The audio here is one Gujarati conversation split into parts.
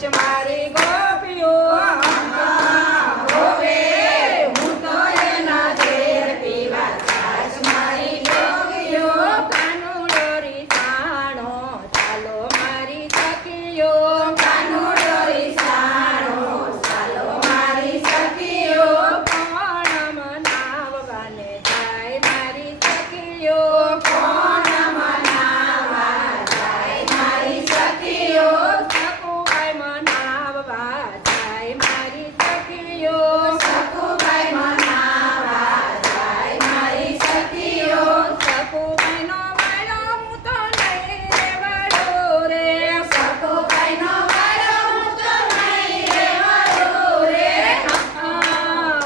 જાય મારી ગોપીઓ હોવે હું તો એના ઘેર પીવા જાય મારી ગોપીઓ કાનુડો રીસાણો ચાલો મારી સખીઓ કાનુડો રીસાણો ચાલો મારી સખીઓ કોણ મનાવવાને જાય મારી સખીઓ કોણ મનાવવા જાય મારી સખીઓ સખુભાઈ મનાવવા જાય મારી સખીઓ સખુભાઈ મનાવવા જાય મારી સખીઓ સખુભાઈનો વાળો હું તો નહીં રેવાડો રે સખુભાઈનો વાળો હું તો નહીં રેવાડો રે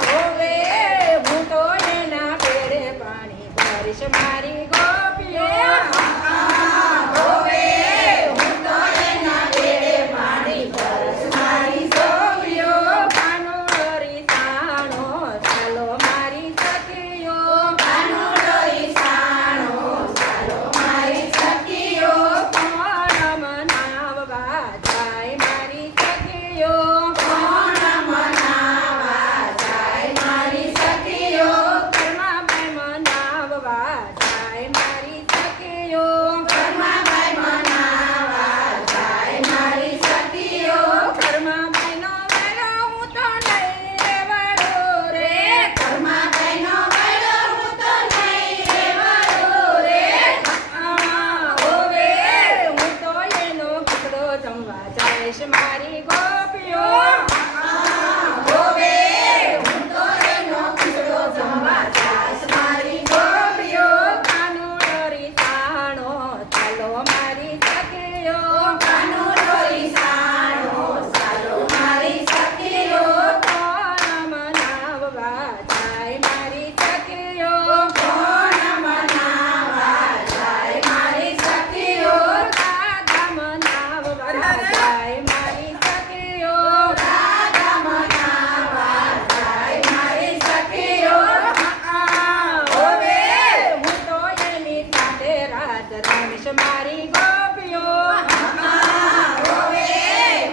હોવે હું તો એના પેડે પાણી ભરીશ મારી ગોપીઓ હોવે હું તો એના પેડે પાણી ભરીશ મારી ગોપીઓ કાનુડો રીસાણો ચાલો મારી સખીઓ કાનુડો રીસાણો ચાલો મારી સખીઓ કોણ મનાવવા જાય મારી સખીઓ કોણ મનાવવા જાય મારી સખીઓ કર્માભાઈ મનાવવા જાય મારી સખીઓ કર્માભાઈ મનાવવા જાય મારી સખીઓ કર્માભાઈનો વાળો હું તો નહીં રેવાડો રે કર્માભાઈનો વાળો હું તો નહીં રેવાડો રે હોવે હું તો એનો ઘૂંટડો જમવા જઈશ મારી ગોપીઓ હોવે હું તો એનો ઘૂંટડો જમવા જઈશ મારી ગોપીઓ કાનુડો રીસાણો ચાલો મારી સખીઓ કાનુડો રીસાણો ચાલો મારી સખીઓ કોણ મનાવવા જાય મારી સખીઓ કોણ મનાવવા જાય મારી સખીઓ રાધા મનાવવા જાય મારી સખીઓ રાધા મનાવવા જાય મારી સખીઓ હોવે હું તો એની સાથે રાત રમીશ મારી ગોપીઓ હોવે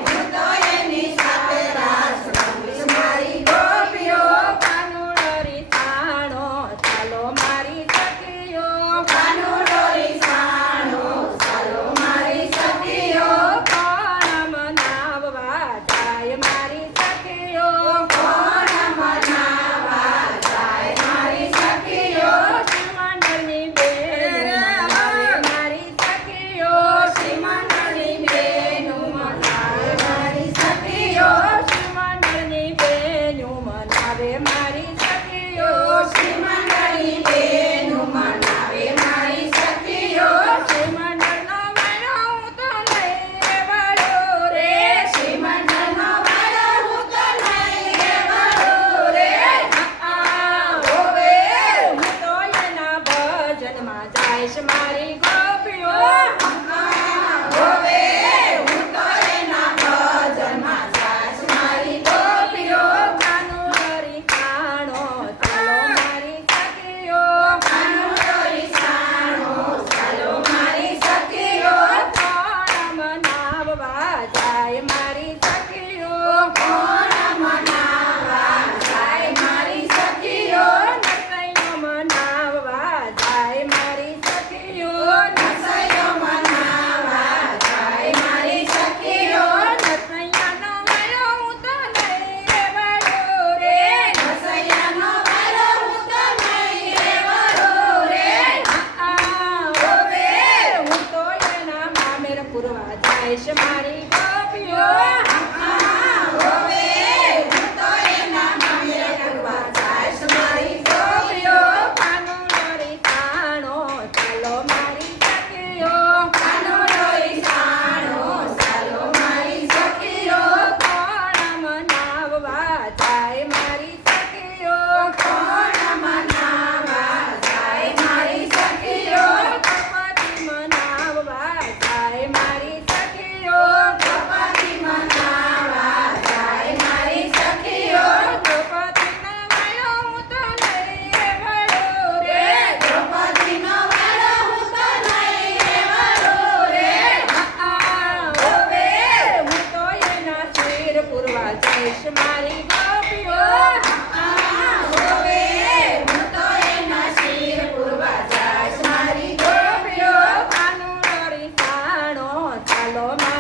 હું તો એની સાથે રાત રમીશ મારી ગોપીઓ કાનુડો રીસાણો ચાલો મારી સખીઓ કાનુડો રીસાણો ચાલો મારી સખીઓ કોણ મનાવવા જાય મારી સખીઓ કોણ મનાવવા જાય મારી સખીઓ શ્રીમંડળની બેન મારી સખીઓ શ્રીમંડળની બેન મનાવે મારી સખીઓ શ્રીમંડળની બેન મનાવે મારી સખીઓ શ્રીમંડળની બેન મનાવે મારી સખીઓ શ્રીમંડળનો વાળો હું તો નહીં રેવાડો રે શ્રીમંડળનો વાળો હું તો નહીં રેવાડો રે હોવે હું તો એના ભજનમાં જઈશ મારી ગોપીઓ હોવે હું તો એના ભજનમાં જઈશ મારી ગોપીઓ કાનુડો રીસાણો ચાલો મારી સખીઓ કાનુડો રીસાણો ચાલો મારી સખીઓ કોણ મનાવવા જાય મારી સખીઓ કોણ મનાવવા જાય મારી સખીઓ નસૈયો મનાવવા જાય મારી સખીઓ નસૈયો મનાવવા જાય મારી સખીઓ નસૈયાનો વાળો હું તો નહીં રેવાડો રે નસૈયાનો વાળો હું તો નહીં રેવાડો રે હોવે હું તો એના મામેર પૂરવા જઈશ મારી ગોપીઓ હોવે હું તો એના મામેર પૂરવા જઈશ મારી ગોપીઓ કાનુડો રીસાણો ચાલો મારી સખીઓ કાનુડો રીસાણો ચાલો મારી સખીઓ કોણ મનાવવા જાય મારી સખીઓ કોણ મનાવવા જાય મારી સખીઓ કપટી મનાવવા જાય મારી સખીઓ કપટી મનાવવા જાય ચાલો મારા